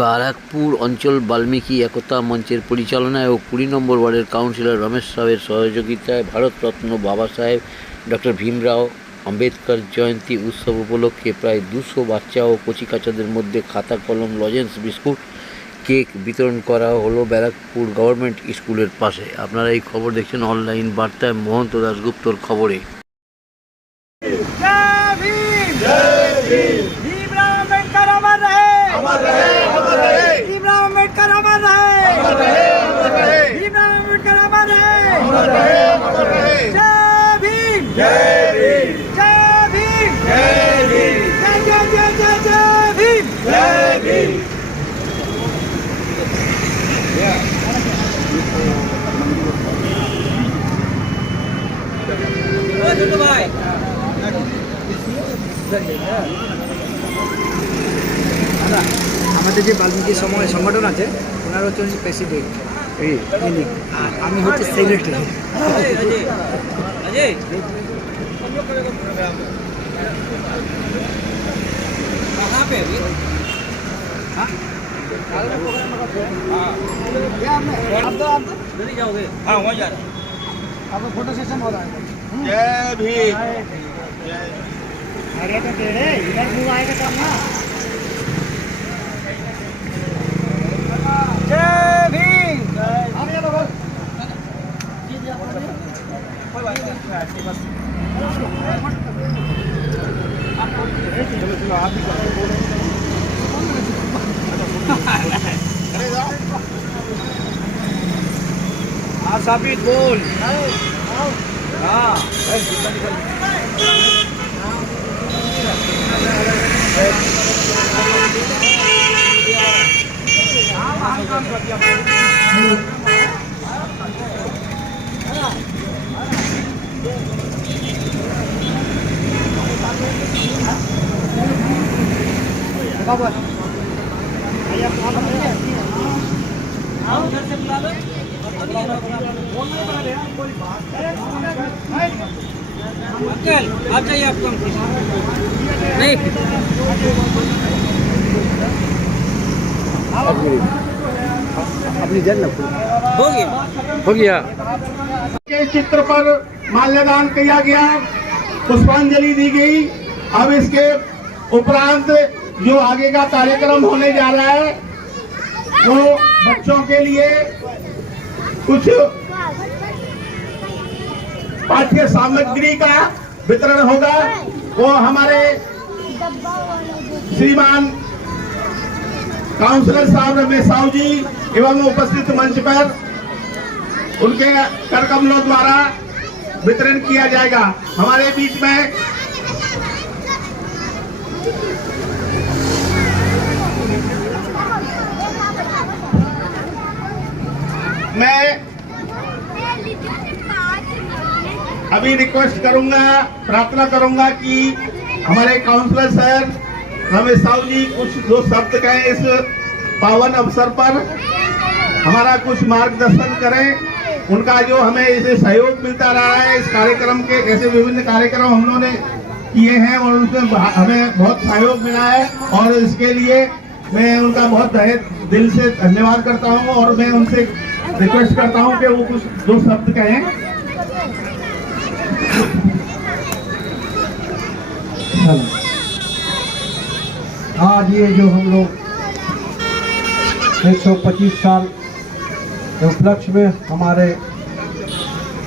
ব্যারাকপুর অঞ্চল বাল্মীকি একতা মঞ্চের পরিচালনায় ও 20 নম্বর ওয়ার্ডের কাউন্সিলর রমেশ রাওয়ের সহযোগিতায় ভারতরত্ন বাবা সাহেব ডক্টর ভীমরাও আম্বেদকর জয়ন্তী উৎসব উপলক্ষে প্রায় 200 বাচ্চা ও কচিকাচাদের মধ্যে খাতা কলম লজেন্স বিস্কুট কেক বিতরণ করা হলো ব্যারাকপুর গভর্নমেন্ট স্কুলের পাশে। আপনারা এই খবর দেখছেন অনলাইন বার্তায় মহন্ত দাশগুপ্তর খবরে। আমাদের যে বাল্মীকি সংগঠন আছে ওনার হচ্ছে প্রেসিডেন্ট, আর আমি হচ্ছে সেক্রেটারি। फोटो सेशन हो रहा है। जय भीम। अरे तो तेरे इधर मुंह आएगा तब ना। जय भीम। आप ये बोल। चलो चलो आप भी बोलो। हाँ साबित बोल। हाँ अंकल आप चाहिए आपको नहीं अपनी जन्म हो गया के चित्र पर माल्यादान किया गया, पुष्पांजलि दी गई। अब इसके उपरांत जो आगे का कार्यक्रम होने जा रहा है वो बच्चों के लिए कुछ पाठ्य सामग्री का वितरण होगा। वो हमारे श्रीमान काउंसलर साहब रमेश साहू जी एवं उपस्थित मंच पर उनके करकमलों द्वारा वितरण किया जाएगा। हमारे बीच में मैं अभी रिक्वेस्ट करूंगा, प्रार्थना करूंगा कि हमारे काउंसलर सर रमेश साहू जी कुछ दो शब्द कहें, इस पावन अवसर पर हमारा कुछ मार्गदर्शन करें। उनका जो हमें इसे सहयोग मिलता रहा है, इस कार्यक्रम के ऐसे विभिन्न कार्यक्रम हम लोगों ने किए हैं और उसमें हमें बहुत सहयोग मिला है और इसके लिए मैं उनका बहुत दिल से धन्यवाद करता हूं और मैं उनसे रिक्वेस्ट करता हूं कि वो कुछ दो शब्द कहें। आज ये जो हम लोग 125 साल के उपलक्ष्य में हमारे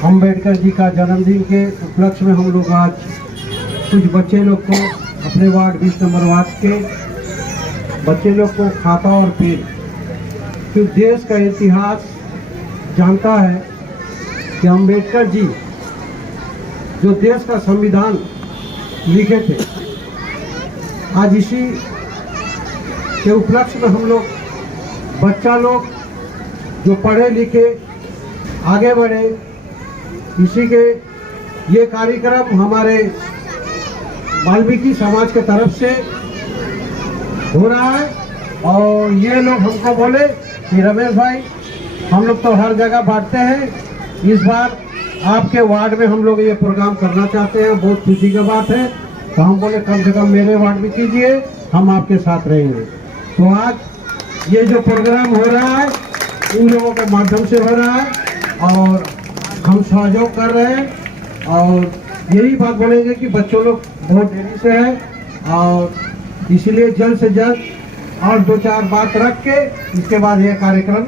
अम्बेडकर जी का जन्मदिन के उपलक्ष्य में हम लोग आज कुछ बच्चे लोग को अपने वार्ड 20 नंबर वार्ड के बच्चे लोग को खाता और पेन कि देश का इतिहास जानता है कि अम्बेडकर जी जो देश का संविधान लिखे थे, आज इसी के उपलक्ष्य में हम लोग बच्चा लोग जो पढ़े लिखे आगे बढ़े, इसी के ये कार्यक्रम हमारे वाल्मीकि समाज के तरफ से हो रहा है। और ये लोग हमको बोले कि रमेश भाई हम लोग तो हर जगह बांटते हैं, इस बार आपके वार्ड में हम लोग ये प्रोग्राम करना चाहते हैं, बहुत खुशी की बात है। तो हम बोले कम से कम मेरे वार्ड में कीजिए, हम आपके साथ रहेंगे। तो आज ये जो प्रोग्राम हो रहा है इन लोगों के माध्यम से हो रहा है और हम सहयोग कर रहे हैं और यही बात बोलेंगे कि बच्चों लोग बहुत देरी से है और इसलिए जल्द से जल्द और 2-4 बात रख के इसके बाद यह कार्यक्रम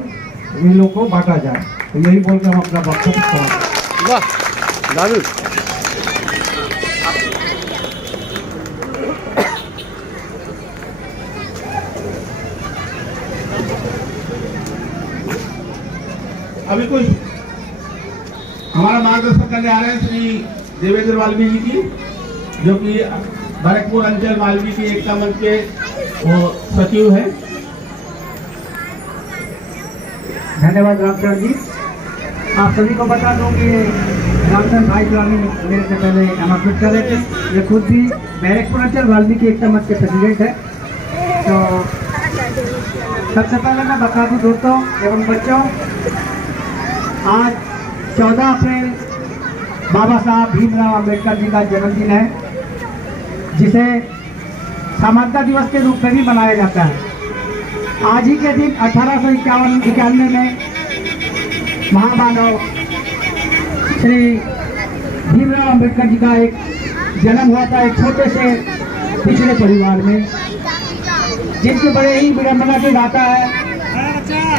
इन लोग को बांटा जाए। तो यही बोल के हम अपना वक्तव्य समाप्त। वाह दारुण। अभी कुछ हमारा मार्गदर्शन करने आ रहे हैं श्री देवेंद्र वाल्मीकि जी, जो कि बैरकपुर अंचल वाल्मीकि एकता मंच के वो सचिव है। धन्यवाद रामचंद्र जी। आप सभी को बता दूं कि रामचंद्र भाई जो अभी मेरे से पहले अनाउंसमेंट कर रहे थे, ये खुद भी बैरकपुर अंचल वाल्मीकि एकता मंच के प्रेसिडेंट है। तो सबसे पहले मैं बता दूं दोस्तों एवं बच्चों, आज 14 अप्रैल बाबा साहब भीमराव अंबेडकर जी का जन्मदिन है, जिसे सामान्यता दिवस के रूप में भी मनाया जाता है। आज ही के दिन 1891 में महामानव श्री भीमराव अंबेडकर जी का एक जन्म हुआ था, एक छोटे से पिछड़े परिवार में, जिनकी बड़े ही विडंबना की गाथा है।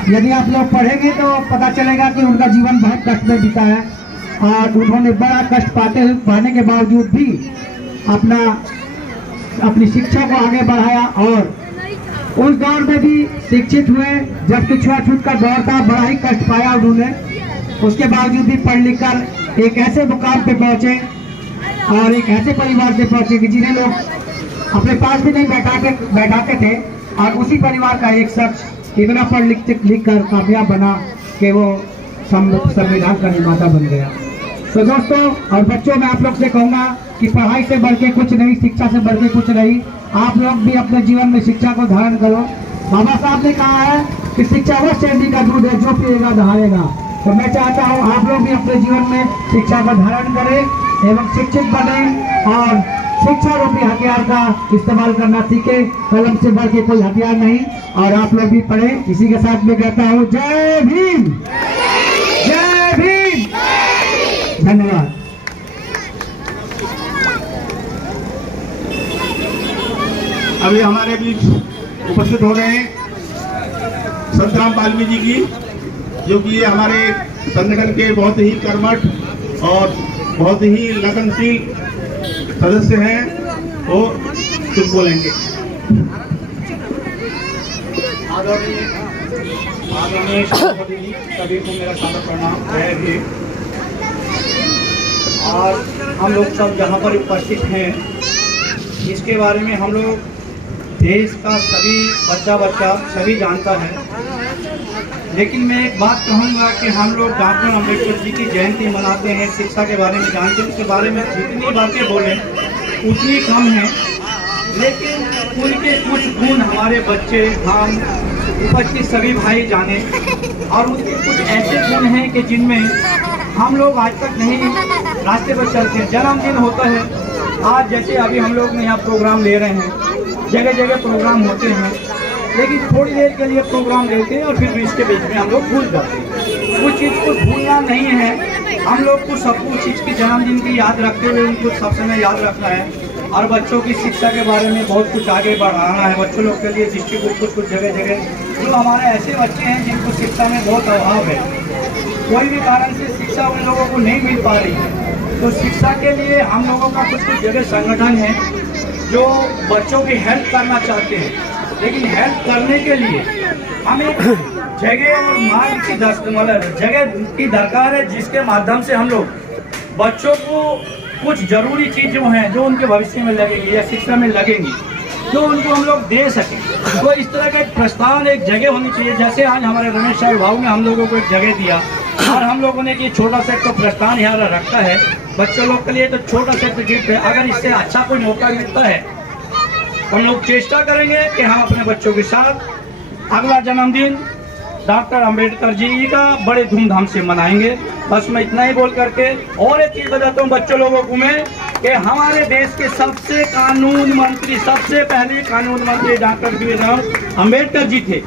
यदि आप लोग पढ़ेंगे तो पता चलेगा कि उनका जीवन बहुत कष्ट में बीता है और उन्होंने बड़ा कष्ट पाने के बावजूद भी अपनी शिक्षा को आगे बढ़ाया और उस दौर में भी शिक्षित हुए। जबकि छुआछूत का दौर था, बड़ा ही कष्ट पाया उन्होंने, उसके बावजूद भी पढ़ लिख कर एक ऐसे मुकाम पे पहुंचे और एक ऐसे परिवार से पहुंचे कि जिन्हें लोग अपने पास भी नहीं बैठाते थे और उसी परिवार का एक शख्स इतना पढ़ लिख कर कामयाब बना कि वो संविधान का निर्माता बन गया। तो दोस्तों और बच्चों, मैं आप लोग से कहूँगा कि पढ़ाई से बढ़ के कुछ नहीं, शिक्षा से बढ़ के कुछ नहीं। आप लोग भी अपने जीवन में शिक्षा को धारण करो। बाबा साहब ने कहा है कि शिक्षा वह चांदी का दूध है जो पिएगा दहाड़ेगा। तो मैं चाहता हूँ आप लोग भी अपने जीवन में शिक्षा का धारण करें एवं शिक्षित बने और शिक्षा रूपी हथियार का इस्तेमाल करना सीखे। कलम से बढ़ के कोई हथियार नहीं, और आप लोग भी पढ़ें। इसी के साथ मैं कहता हूँ जय भीम, जय भीम। धन्यवाद। अभी हमारे बीच उपस्थित हो रहे हैं संतराम वाल्मीकि जी, जो कि हमारे संगठन के बहुत ही कर्मठ और बहुत ही लगनशील सदस्य हैं। वो कुछ बोलेंगे। आदरणीय सभापति जी, सभी को मेरा सादर प्रणाम। जय भीम। और हम लोग सब जहाँ पर उपस्थित हैं, इसके बारे में हम लोग देश का सभी बच्चा सभी जानता है, लेकिन मैं एक बात कहूँगा कि हम लोग डॉक्टर अम्बेडकर जी की जयंती मनाते हैं, शिक्षा के बारे में जानते हैं, उसके बारे में जितनी बातें बोलें उतनी कम है। लेकिन उनके कुछ गुण हमारे बच्चे, हम उपस्थित सभी भाई जाने, और उनके कुछ ऐसे गुण हैं कि जिनमें हम लोग आज तक नहीं रास्ते पर चलते। जन्मदिन होता है, आज जैसे अभी हम लोग यहाँ प्रोग्राम ले रहे हैं, जगह जगह प्रोग्राम होते हैं, लेकिन थोड़ी देर के लिए प्रोग्राम लेते हैं और फिर इसके बीच में हम लोग भूल जाते हैं। उस चीज़ को भूलना नहीं है। हम लोग को सब कुछ चीज़ की जन्मदिन की याद रखते हुए उनको सब समय याद रखना है, और बच्चों की शिक्षा के बारे में बहुत कुछ आगे बढ़ाना है। बच्चों लोग के लिए डिस्ट्रीब्यूट कुछ जगह जगह जो हमारे ऐसे बच्चे हैं जिनको शिक्षा में बहुत अभाव है, कोई भी कारण से शिक्षा उन लोगों को नहीं मिल पा रही है, तो शिक्षा के लिए हम लोगों का कुछ जगह संगठन है जो बच्चों की हेल्प करना चाहते हैं। लेकिन हेल्प करने के लिए हमें जगह और मार्ग की जगह की दरकार है, जिसके माध्यम से हम लोग बच्चों को कुछ जरूरी चीज जो हैं, जो उनके भविष्य में लगेगी या शिक्षा में लगेंगी, जो उनको हम लोग दे सकें। तो इस तरह का एक प्रस्थान, एक जगह होनी चाहिए। जैसे आज हमारे रमेश साहब भाव ने हम लोगों को एक जगह दिया और हम लोगों ने एक छोटा सा एक प्रस्थान यहाँ रखा है बच्चों लोग के लिए, तो छोटा सा गिफ्ट है। अगर इससे अच्छा कोई मौका मिलता है, हम लोग चेष्टा करेंगे कि हम अपने बच्चों के साथ अगला जन्मदिन डॉक्टर अंबेडकर जी का बड़े धूमधाम से मनाएंगे। बस मैं इतना ही बोल करके और एक चीज बताता हूँ बच्चों लोगों को मैं, कि हमारे देश के सबसे कानून मंत्री, सबसे पहले कानून मंत्री डॉक्टर भीमराव अंबेडकर जी थे।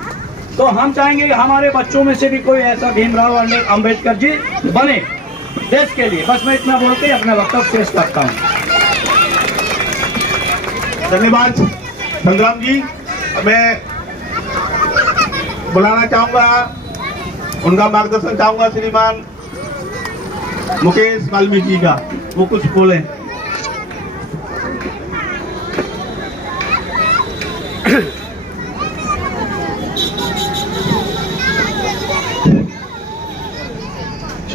तो हम चाहेंगे कि हमारे बच्चों में से भी कोई ऐसा भीमराव अंबेडकर जी बने देश के लिए। बस मैं इतना बोल के अपना वक्तव्य शेष करता हूँ। धन्यवाद संग्राम जी। मैं बुलाना चाहूंगा, उनका मार्गदर्शन चाहूंगा श्रीमान मुकेश वाल्मीकि जी का, वो कुछ बोले।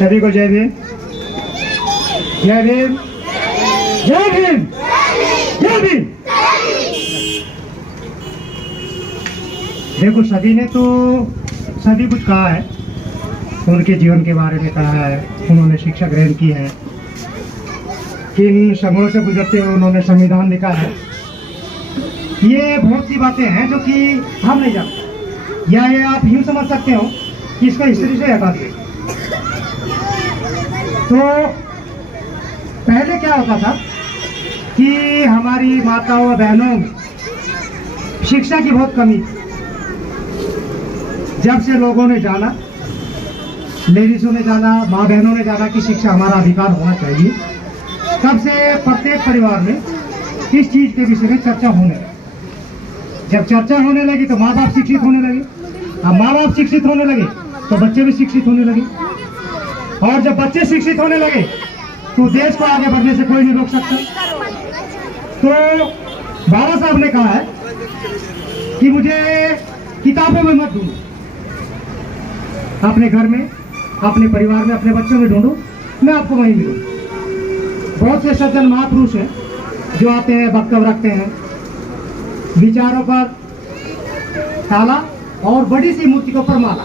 सभी को जय भीम, जय भीम, जय भीम, जय भीम। देखो सभी ने तो सभी कुछ कहा है, उनके जीवन के बारे में कहा है, उन्होंने शिक्षा ग्रहण की है, किन समयों से गुजरते हुए उन्होंने संविधान लिखा है। ये बहुत सी बातें हैं जो कि हम नहीं जानते, या ये आप यूँ समझ सकते हो कि इसको हिस्ट्री से हटा दिए। तो पहले क्या होता था कि हमारी माताओं और बहनों में शिक्षा की बहुत कमी थी। जब से लोगों ने जाना, लेडीजों ने जाना, माँ बहनों ने जाना कि शिक्षा हमारा अधिकार होना चाहिए, तब से प्रत्येक परिवार में इस चीज के विषय में चर्चा होने लगी। जब चर्चा होने लगी तो माँ बाप शिक्षित होने लगे, अब माँ बाप शिक्षित होने लगे तो बच्चे भी शिक्षित होने लगे, और जब बच्चे शिक्षित होने लगे तो देश को आगे बढ़ने से कोई नहीं रोक सकता। तो बाबा साहब ने कहा है कि मुझे किताबों में मत ढूंढो, अपने घर में, अपने परिवार में, अपने बच्चों में ढूंढो, मैं आपको वहीं मिलूंगा। बहुत से सज्जन महापुरुष हैं जो आते हैं, वक्तव्य रखते हैं, विचारों पर ताला और बड़ी सी मूर्ति के ऊपर माला।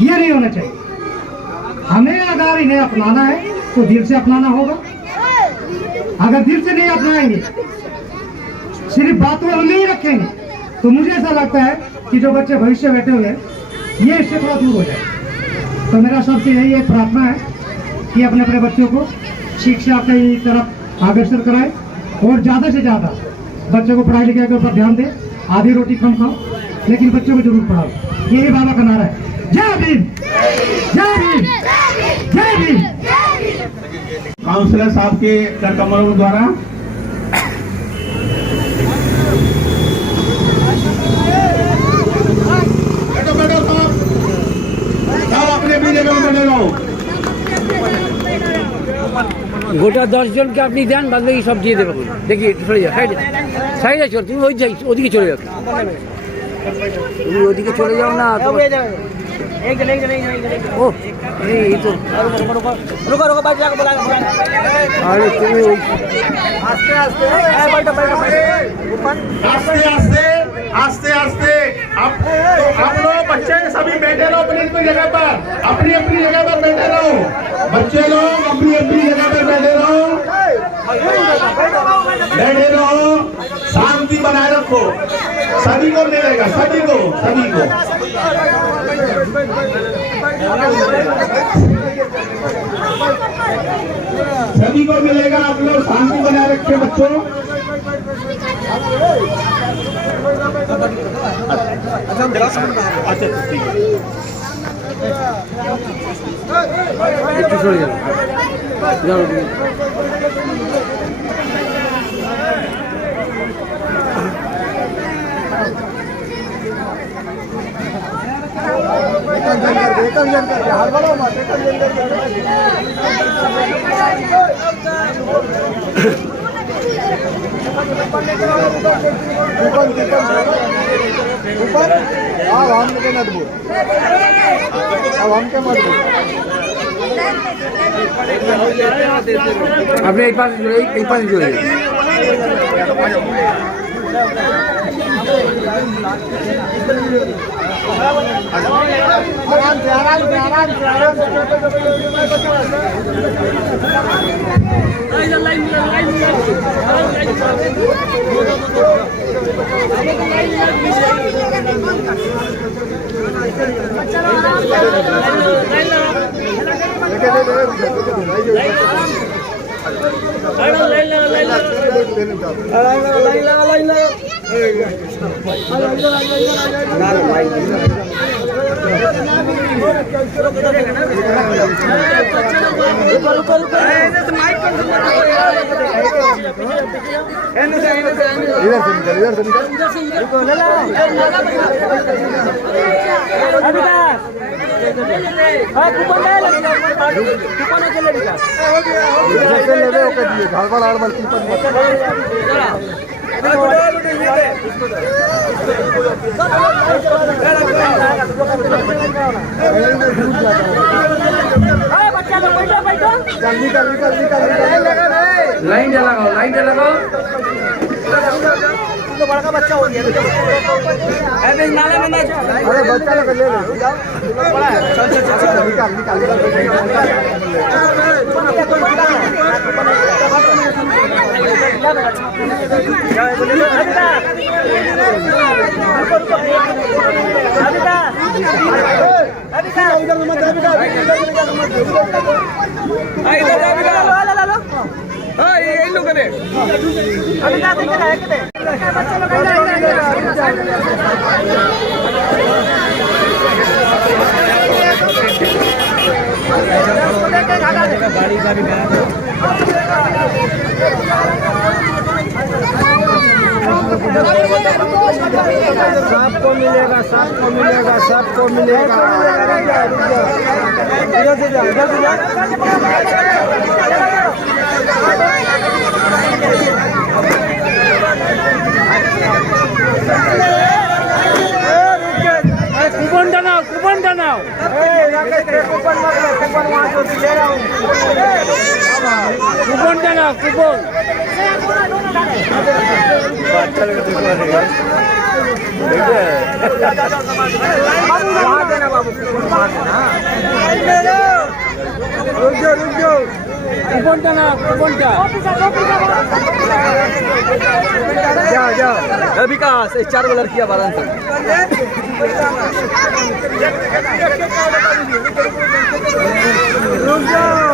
ये नहीं होना चाहिए। हमें अगर इन्हें अपनाना है तो दिल से अपनाना होगा। अगर दिल से नहीं अपनाएंगे, सिर्फ बातों में नहीं रखेंगे, तो मुझे ऐसा लगता है कि जो बच्चे भविष्य बैठे हुए हैं ये इससे थोड़ा दूर हो जाए। तो मेरा सबसे यही एक प्रार्थना है कि अपने अपने बच्चों को शिक्षा की तरफ अग्रसर कराएं और ज़्यादा से ज़्यादा बच्चों को पढ़ाई लिखाई के ऊपर ध्यान दें। आधी रोटी कम खाओ, लेकिन बच्चों को जरूर पढ़ाओ। यही बाबा का नारा है। जय भीम, जय भीम, जय भीम। काउंसलर साहब के कर कमरों द्वारा बैठो साहब अपने अपनी जगह में बैठे रहो। গোটা 10 জনকে আপনি দেন, বাদ বাকি সব দিয়ে দেবেন। দেখি একটু সরে যাও, সাইডে চল, তুমি ওই ওদিকে চলে যাও, তুমি ওদিকে চলে যাও না। ও এই তো रुको रुको बैठ जाके बुलाएगा। अरे तुम आस्ते आस्ते आस्ते आस्ते आप लोग बच्चे सभी बैठे रहो अपनी अपनी जगह पर, अपनी अपनी जगह पर बैठे रहो। बच्चे लोग अपनी अपनी जगह पर बैठे रहो, बैठे रहो, शांति बनाए रखो। सभी को मिलेगा, सभी को सभी को मिलेगा। आप लोग शांति बनाए रखे बच्चों। अच्छा ठीक है। একটু সরে যাও, যাও। আপনি এই পাশে চলে যান। लाइन लाइन लगाओ, लाइन लगाओ। तो बड़ा का बच्चा हो गया। अरे नाला में ना जाओ। अरे बच्चा लगा ले ले। बड़ा है। चल चल चल निकाल निकाल सबको मिलेगा, सबको मिलेगा, सबको मिलेगा। इधर से जा, इधर से जा। कूपन डनाओ, कूपन डनाओ। कूपन मत लो, कूपन वहाँ जो ले रहा हूँ। कूपन डनाओ, कूपन। वहाँ देना बाबू, रुक जाओ, रुक जाओ। कूपन डनाओ, कूपन का। जाओ जाओ। विकास 4 गो लड़कियां बारन रुक जाओ।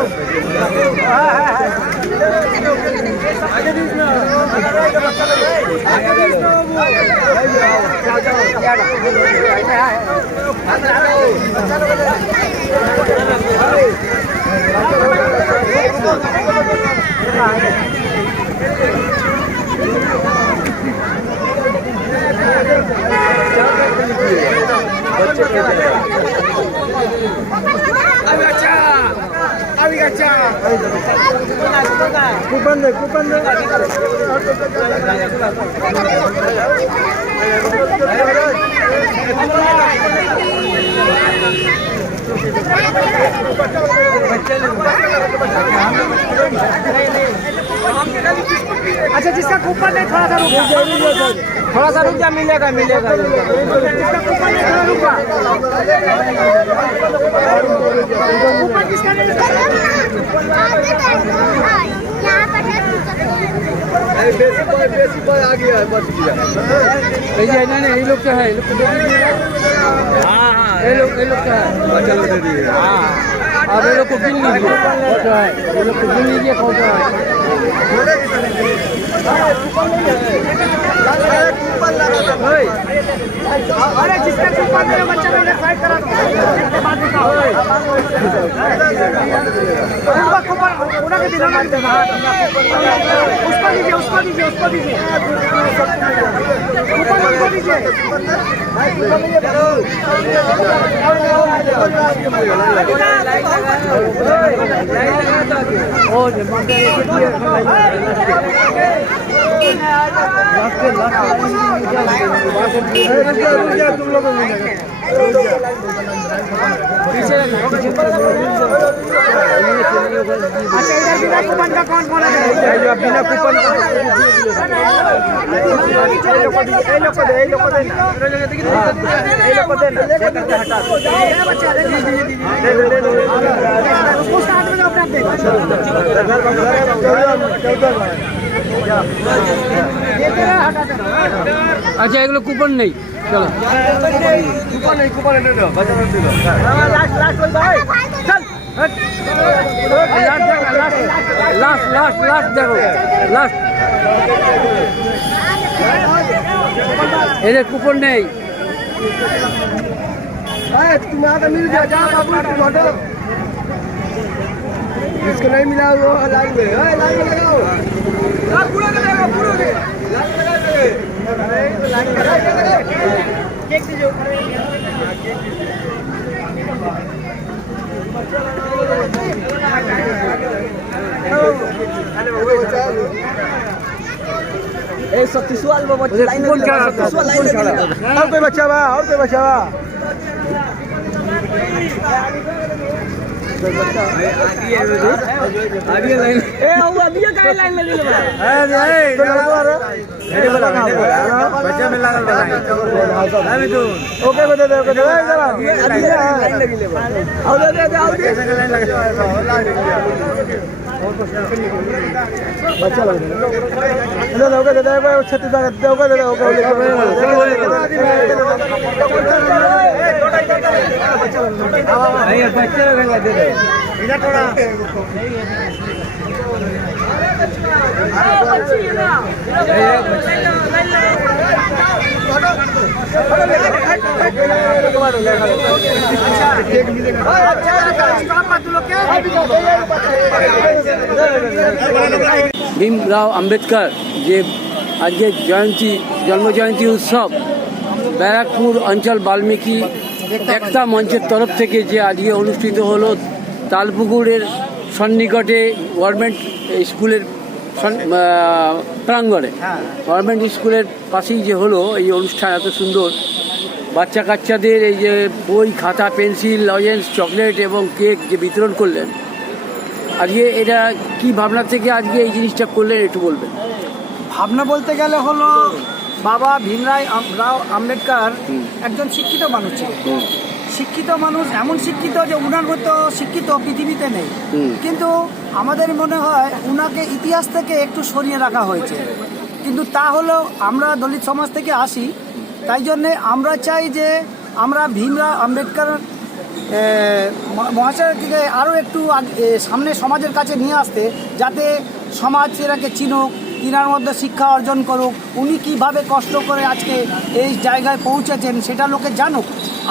कूपन दे, कूपन दे। अच्छा, जिसका कूपन नहीं थोड़ा सा रुक जा, थोड़ा सा रुक जा, मिलेगा मिलेगा। जिसका कूपन नहीं थोड़ा रुक जा। कूपन किसका नहीं? बेसी बॉय आ गया है, बस गया। नहीं, ये लोग का है, ये लोग हाँ, ये लोग का है। बच्चा लोग दे दिए। हाँ, अब ये लोग को गिन लीजिए कौन सा है, ये लोग को गिन लीजिए कौन सा है। अरे जिसका कूपन मेरा बच्चा मैंने फाइट करा उसका कूपन उड़ा के दिलाना उसको दीजिए, उसको दीजिए, उसको दीजिए, कूपन उनको दीजिए। तुम लोग अच्छा, इधर बिना कूपन का कौन कौन है? बिना कूपन का अच्छा, एक लोग कूपन नहीं। चलो कूपन नहीं, कूपन नहीं दो, लास्ट लास्ट भाई चल लास्ट देखो, लास्ट এদের কুপন নেই। तुम आगे मिल जा जा बाबू तुम हटो जिसको नहीं मिला वो लाइन में लगाओ पूरा लगाओ पूरा लाइन लगा केक दीजिए ए सतीसवाल बाबा लाइन में सतीसवाल लाइन में और कोई बच्चा बा आगे लाइन ए हुआ दिया का लाइन लगी ले बच्चा में लागल लाइन अभी तो ओके बता दे लाइन लगी ले आओ दे लाइन लगी बच्चा लग दे दे 36 दे इधर थोड़ा ভীমরাও আম্বেদকর যে আজকে জন্মজয়ন্তী উৎসব ব্যারাকপুর অঞ্চল বাল্মীকি একতা মঞ্চের তরফ থেকে যে আজকে অনুষ্ঠিত হলো তালপুকুরের সন্নিকটে গভর্নমেন্ট স্কুলের প্রাঙ্গণে গভর্নমেন্ট স্কুলের পাশেই যে হলো এই অনুষ্ঠান এত সুন্দর বাচ্চা কাচ্চাদের এই যে বই খাতা পেন্সিল লজেন্স চকলেট এবং কেক যে বিতরণ করলেন আজকে এটা কি ভাবনা থেকে আজকে এই জিনিসটা করলেন একটু বলবেন? ভাবনা বলতে গেলে হলো বাবা ভীমরাও আম্বেদকর একজন শিক্ষিত মানুষ ছিলেন। শিক্ষিত মানুষ এমন শিক্ষিত যে উনার মতো শিক্ষিত পৃথিবীতে নেই, কিন্তু আমাদের মনে হয় উনাকে ইতিহাস থেকে একটু সরিয়ে রাখা হয়েছে। কিন্তু তা হলো আমরা দলিত সমাজ থেকে আসি, তাই জন্যে আমরা চাই যে আমরা ভীমরাও আম্বেদকর মহাশয়কে আরও একটু সামনে সমাজের কাছে নিয়ে আসতে, যাতে সমাজ এরাকে চিনুক, তিনার মধ্যে শিক্ষা অর্জন করুক, উনি কীভাবে কষ্ট করে আজকে এই জায়গায় পৌঁছেছেন সেটা লোকে জানুক।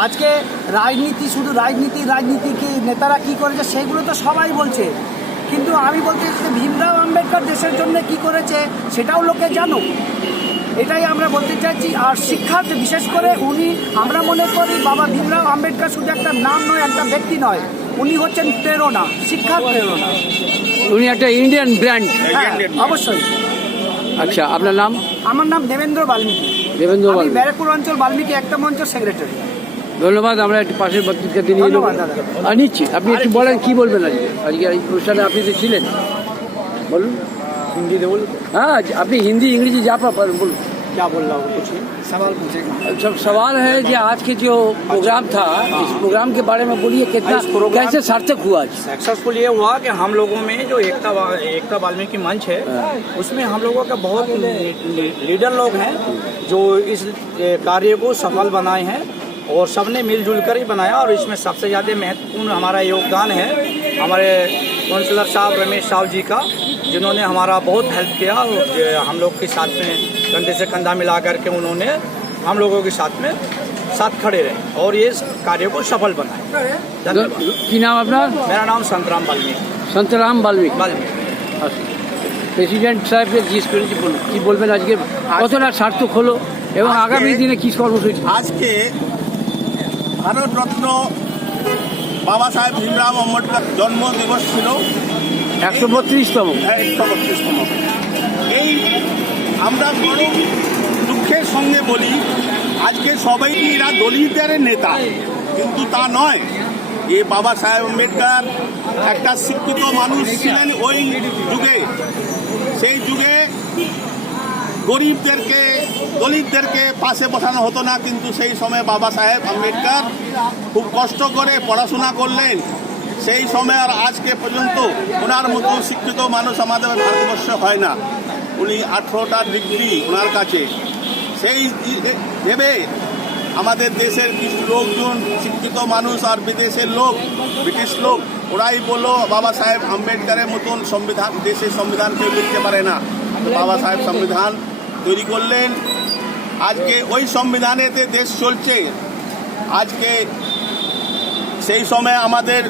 আজকে রাজনীতি শুধু রাজনীতি কি নেতারা কি করেছে সেগুলো তো সবাই বলছে, কিন্তু আমি বলতে চাই ভীমরাও আম্বেদকর দেশের জন্য কি করেছে সেটাও লোকে জানুক, এটাই আমরা বলতে চাইছি। আর শিক্ষা বিশেষ করে আমরা মনে করি বাবা ভীমরাও আম্বেদকর শুধু একটা নাম নয়, একটা ব্যক্তি নয়, উনি হচ্ছেন প্রেরণা, শিক্ষার প্রেরণা। উনি একটা ইন্ডিয়ান ব্র্যান্ড। হ্যাঁ, অবশ্যই। আচ্ছা, আপনার নাম? আমার নাম দেবেন্দ্র বাল্মীকি। আমি ব্যারাকপুর অঞ্চল বাল্মীকি একটা মঞ্চ সেক্রেটারি। ধন্যবাদ। আমরা একটু পাশের বক্তৃতা দিয়ে নিচ্ছি। আপনি একটু বলেন কি বলবেন আজকে এই অনুষ্ঠানে আপনি তো ছিলেন, বলুন হিন্দিতে বলুন। हाँ अपनी हिंदी इंग्लिश जा पा बोलो क्या बोल रहा हूँ, कुछ सवाल पूछे। सब सवाल है कि आज के जो प्रोग्राम था इस प्रोग्राम के बारे में बोलिए, कितना कैसे सार्थक हुआ? सक्सेसफुल ये हुआ कि हम लोगों में जो एकता वाल्मीकि मंच है उसमें हम लोगों का बहुत लीडर लोग हैं जो इस कार्य को सफल बनाए हैं और सबने मिलजुल कर ही बनाया। और इसमें सबसे ज़्यादा महत्वपूर्ण हमारा योगदान है हमारे काउंसलर साहब रमेश साहब जी का, जिन्होंने हमारा बहुत हेल्प किया। हम लोग के साथ में कंधे से कंधा मिला करके उन्होंने हम लोगों के साथ खड़े रहे और ये कार्य को सफल बनाए। কি নাম আপনার? मेरा नाम संतराम बाल्मीकि। সন্তরাম বাল্মীকি। প্রেসিডেন্ট সাহেবকে জিজ্ঞেস করেছি, বলুন কি বলবেন আজকে কতটা সার্থক হলো এবং আগামী দিনে কি কর্মসূচি? আজকে ভারতরত্ন বাবা সাহেব ভীমরাও আম্বেদকর জন্ম দিবস ছিল 132তম। এই আমরা বড় দুঃখের সঙ্গে বলি আজকে সবাই এরা দলিতের নেতা, কিন্তু তা নয়। এ বাবা সাহেব আম্বেদকর একটা শিক্ষিত মানুষ ছিলেন ওই যুগে। সেই যুগে গরিবদেরকে দলিতদেরকে পাশে বসানো হতো না, কিন্তু সেই সময় বাবা সাহেব আম্বেদকর খুব কষ্ট করে পড়াশোনা করলেন। সেই সময় আর আজকে পর্যন্ত ওনার মতো শিক্ষিত মানুষ আমাদের ভারতবর্ষে হয় না। উনি 18টা ডিগ্রি ওনার কাছে। সেই ভেবে আমাদের দেশের কিছু লোকজন শিক্ষিত মানুষ আর বিদেশের লোক, ব্রিটিশ লোক, ওরাই বললো বাবা সাহেব আম্বেদকরের মতন সংবিধান, দেশের সংবিধান কেউ লিখতে পারে না। বাবা সাহেব সংবিধান তৈরি করলেন আজকে ওই সংবিধানেতে দেশ চলছে। আজকে সেই সময় আমাদের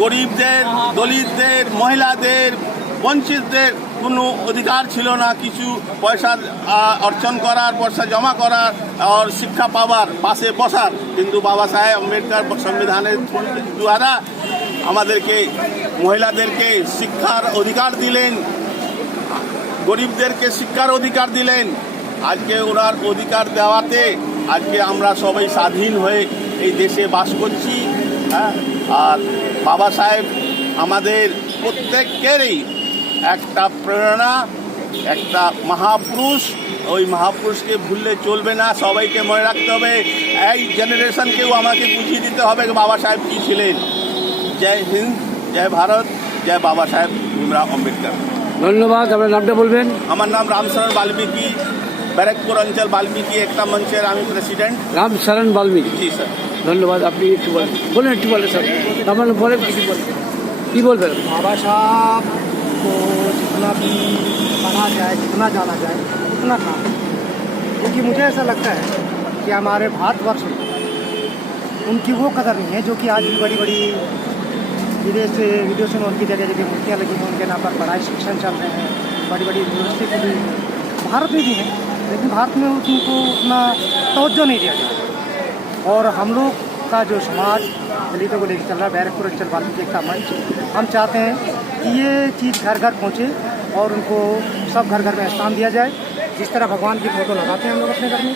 গরিবদের, দলিতদের, মহিলাদের, বঞ্চিতদের কোনো অধিকার ছিল না কিছু পয়সা অর্জন করার, পয়সা জমা করার আর শিক্ষা পাওয়ার, পাশে বসার। কিন্তু বাবা সাহেব আম্বেদকর সংবিধানের দ্বারা আমাদেরকে, মহিলাদেরকে শিক্ষার অধিকার দিলেন, গরিবদেরকে শিক্ষার অধিকার দিলেন। আজকে ওনার অধিকার দেওয়াতে আজকে আমরা সবাই স্বাধীন হয়ে এই দেশে বাস করছি। হ্যাঁ, আর বাবা সাহেব আমাদের প্রত্যেকেরই একটা প্রেরণা, একটা মহাপুরুষ। ওই মহাপুরুষকে ভুললে চলবে না, সবাইকে মনে রাখতে হবে। এই জেনারেশনকেও আমাকে বুঝিয়ে দিতে হবে বাবা সাহেব কী ছিলেন। জয় হিন্দ, জয় ভারত, জয় বাবা সাহেব ভীমরাও আম্বেদকর। ধন্যবাদ। আপনার নামটা বলবেন? আমার নাম রামচরণ বাল্মীকি, ব্যারাকপুর অঞ্চল বাল্মীকি একতা মঞ্চের আমি প্রেসিডেন্ট। রামচরণ বাল্মীকি। জি স্যার। ধন্যবাদ। আপনি একটু বলেন, বলেন একটু বলেন স্যার। আমার বলেন, কিছু বলেন, কী বলবেন? बाबा साहब को जितना भी पढ़ा जाए, जितना जाना जाए उतना कम, क्योंकि मुझे ऐसा लगता है कि हमारे भारतवर्ष में उनकी वो कदर नहीं है जो कि आज भी बड़ी बड़ी विदेशों में उनकी जगह जगह मूर्तियाँ लगी हैं, उनके नाम पर पढ़ाई शिक्षण चल रहे हैं, बड़ी बड़ी यूनिवर्सिटी खुली। भारत में भी है, लेकिन भारत में उनको उतना तवज्जो नहीं दिया जाता। और हम लोग का जो समाज दलितों को लेकर चल रहा है, बैरकपुर अंचल वाल्मीकि एकता मंच, हम चाहते हैं कि ये चीज़ घर घर पहुँचे और उनको सब घर घर में स्थान दिया जाए। जिस तरह भगवान की फ़ोटो लगाते हैं हम लोग अपने घर में,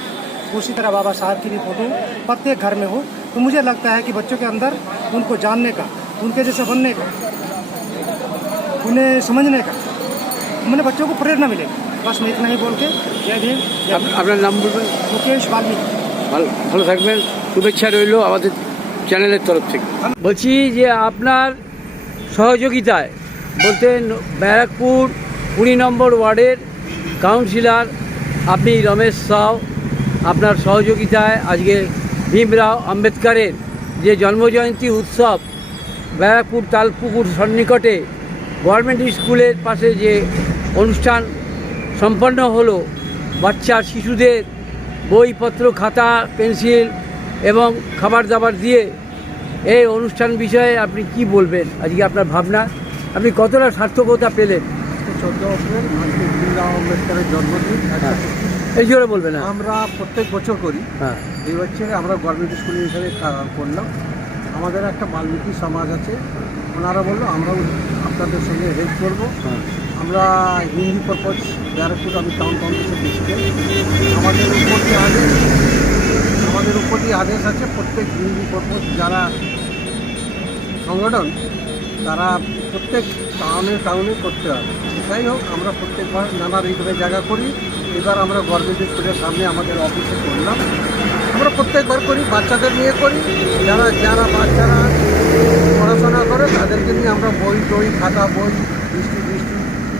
उसी तरह बाबा साहब की भी फ़ोटो प्रत्येक घर में हो। तो मुझे लगता है कि बच्चों के अंदर उनको जानने का, उनके जैसे बनने का, उन्हें समझने का, मैंने बच्चों को प्रेरणा मिलेगी। बस मैं इतना ही बोल के जय भीम। আপনার নাম বলবেন? मुकेश वाल्मीकि। ভালো থাকবেন, শুভেচ্ছা রইল আমাদের চ্যানেলের তরফ থেকে। বলছি যে আপনার সহযোগিতায় বলতে ব্যারাকপুর 20 নম্বর ওয়ার্ডের কাউন্সিলর আপনি রমেশ সাউ, আপনার সহযোগিতায় আজকে ভীমরাও আম্বেদকরের যে জন্মজয়ন্তী উৎসব ব্যারাকপুর তালপুকুর সন্নিকটে গভর্নমেন্ট স্কুলের পাশে যে অনুষ্ঠান সম্পন্ন হলো, বাচ্চা শিশুদের বইপত্র, খাতা, পেন্সিল এবং খাবার দাবার দিয়ে এই অনুষ্ঠান বিষয়ে আপনি কি বলবেন? আজকে আপনার ভাবনা, আপনি কতটা সার্থকতা পেলেন? 14 এপ্রিল আজকে ভীমরাও আম্বেদকরের জন্মদিন। এই জোরে বলবেন না? আমরা প্রত্যেক বছর করি। হ্যাঁ, এই বছরে আমরা গভর্নমেন্ট স্কুল হিসাবে করলাম। আমাদের একটা বাল্মীকি সমাজ আছে, ওনারা বললো আমরাও আপনাদের সঙ্গে হেল্প করবো। আমরা হিন্দি পারপোজ ব্যারাকপুর, আমি টাউন কাউন্সিলের প্রেসিডেন্ট। আমাদের উপর দিয়ে আদেশ আছে প্রত্যেক হিন্দি পারপোজ যারা সংগঠন, তারা প্রত্যেক টাউনে করতে হবে। যাই হোক, আমরা প্রত্যেকবার নানা রকমের জায়গা করি। এবার আমরা গভর্নমেন্ট স্কুলের সামনে আমাদের অফিসে করলাম। আমরা প্রত্যেকবার করি, বাচ্চাদের নিয়ে করি। যারা বাচ্চারা পড়াশোনা করে তাদেরকে নিয়ে আমরা বই টই, খাতা, বই, বৃষ্টি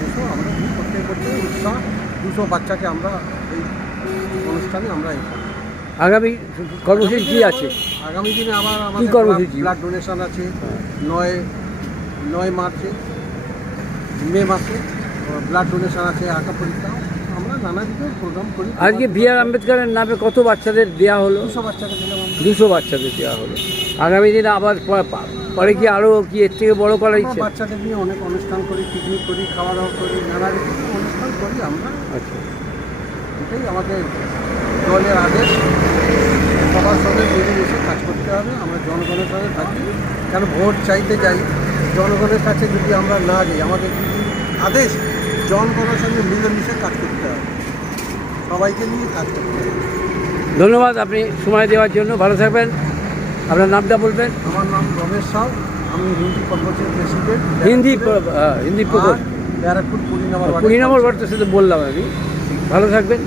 এসব আমরা প্রত্যেক বছর উৎসাহ 200 বাচ্চাকে আমরা এই অনুষ্ঠানে আমরা আগামী কর্মসূচি কী আছে? আগামী দিনে আবার কী আমাদের কর্মসূচি? ব্লাড ডোনেশন আছে 9 মার্চে, মে মাসে ব্লাড ডোনেশন আছে, আঁকা পরীক্ষা। আমরা নানা দিকের প্রোগ্রাম করি। আজকে বি.আর. আম্বেদকরের নামে কত বাচ্চাদের দেওয়া হলো? 200 বাচ্চাকে দিলাম আমরা। 200 বাচ্চাদের দেওয়া হলো। আগামী দিনে আবার পরে কি আরও কি এর থেকে বড় করার আমরা ইচ্ছে? বাচ্চাদের নিয়ে অনেক অনুষ্ঠান করি, পিকনিক করি, খাওয়া দাওয়া করি, নানা রকম অনুষ্ঠান করি আমরা। আচ্ছা, এটাই আমাদের দলের আদেশ। সবার সঙ্গে মিলেমিশে কাজ করতে হবে। আমরা জনগণের সঙ্গে থাকি, কেন ভোট চাইতে যাই, জনগণের কাছে যদি আমরা না যাই, আমাদের যদি আদেশ জনগণের সঙ্গে মিলেমিশে কাজ করতে হবে, সবাইকে নিয়ে কাজ করতে হবে। ধন্যবাদ আপনি সময় দেওয়ার জন্য। ভালো থাকবেন। আপনার নামটা বলবেন? আমার নাম রমেশ সাউ, আমি হিন্দি পারপোজের প্রেসিডেন্ট। হিন্দি প্রকোপ ব্যারাকপুর 20 নম্বর 20 নম্বর ওয়ার্ড, তো সেটা বললাম আমি। ভালো থাকবেন।